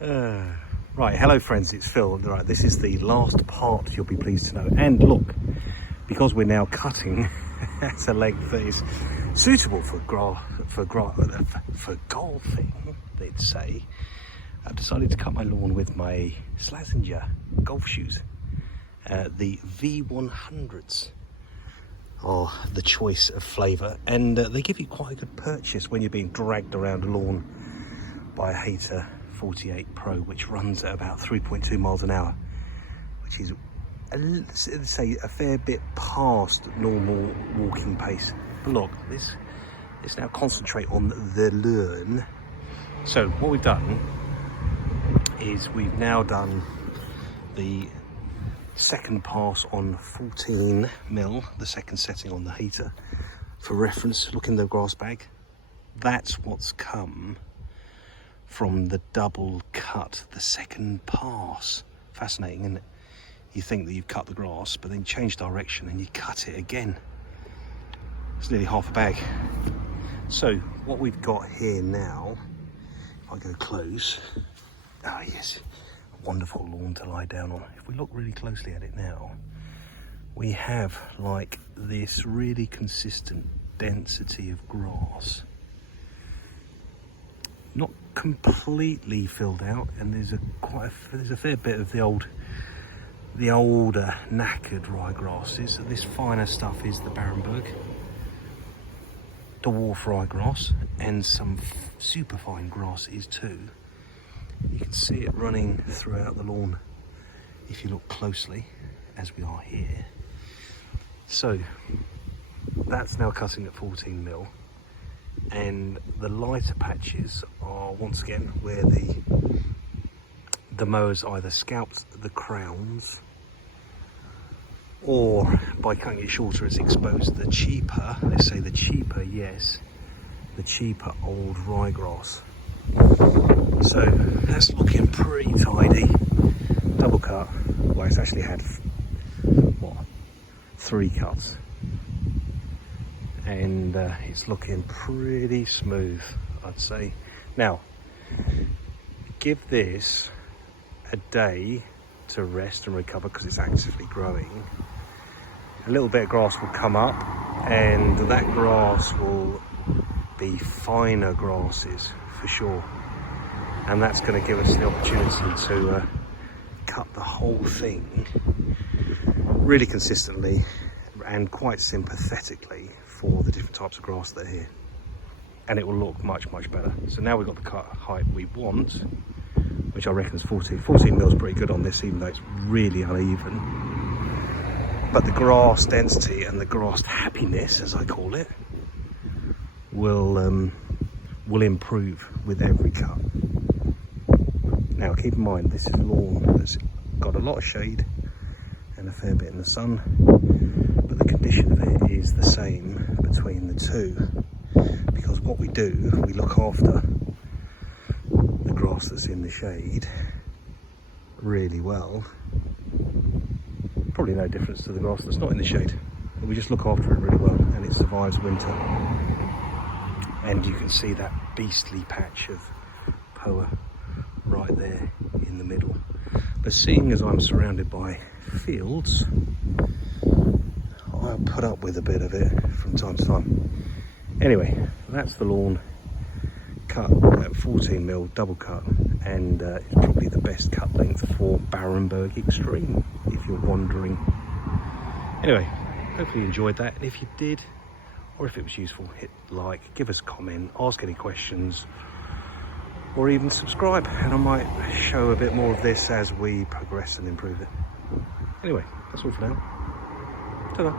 Right, hello friends, it's Phil. Right, this is the last part, you'll be pleased to know. And look, because we're now cutting at a length that is suitable for golfing, they'd say, I've decided to cut my lawn with my Slazenger golf shoes. The V100s are the choice of flavour, and they give you quite a good purchase when you're being dragged around a lawn by a Hater 48 Pro, which runs at about 3.2 miles an hour, which is, let's say, a fair bit past normal walking pace. But look, let's now concentrate on the lawn. So what we've done is we've now done the second pass on 14 mil, the second setting on the Hater. For reference, look in the grass bag. That's what's come from the double cut, the second pass. Fascinating, isn't it? You think that you've cut the grass, but then you change direction and you cut it again. It's nearly half a bag. So what we've got here now, if I go close, yes, a wonderful lawn to lie down on. If we look really closely at it now, we have like this really consistent density of grass. Not completely filled out, and there's a fair bit of the older knackered ryegrass. This finer stuff is the Barenberg, dwarf ryegrass, and some super fine grasses too. You can see it running throughout the lawn if you look closely, as we are here. So that's now cutting at 14 mil. And the lighter patches are once again where the mowers either scalped the crowns, or by cutting it shorter it's exposed the cheaper, let's say the cheaper old ryegrass. So that's looking pretty tidy. Double cut. Well, it's actually had what, 3 cuts. And it's looking pretty smooth, I'd say. Now, give this a day to rest and recover because it's actively growing. A little bit of grass will come up, and that grass will be finer grasses for sure. And that's going to give us the opportunity to cut the whole thing really consistently and quite sympathetically for the different types of grass that are here, and it will look much better. So now we've got the cut height we want, which I reckon is 14 mil is pretty good on this, even though it's really uneven. But the grass density and the grass happiness, as I call it, will improve with every cut. Now keep in mind, this is a lawn that's got a lot of shade and a fair bit in the sun, but the condition of it is the same between the two, because what we do, we look after the grass that's in the shade really well. Probably no difference to the grass that's not in the shade, but we just look after it really well, and it survives winter. And you can see that beastly patch of Poa right there in the middle. But seeing as I'm surrounded by fields, I'll put up with a bit of it from time to time. Anyway, that's the lawn cut at 14 mil double cut, and it's probably the best cut length for Barenberg Extreme, if you're wondering. Anyway, hopefully you enjoyed that, and if you did, or if it was useful, hit like, give us a comment, ask any questions, or even subscribe, and I might show a bit more of this as we progress and improve it. Anyway, that's all for now. Ta-da.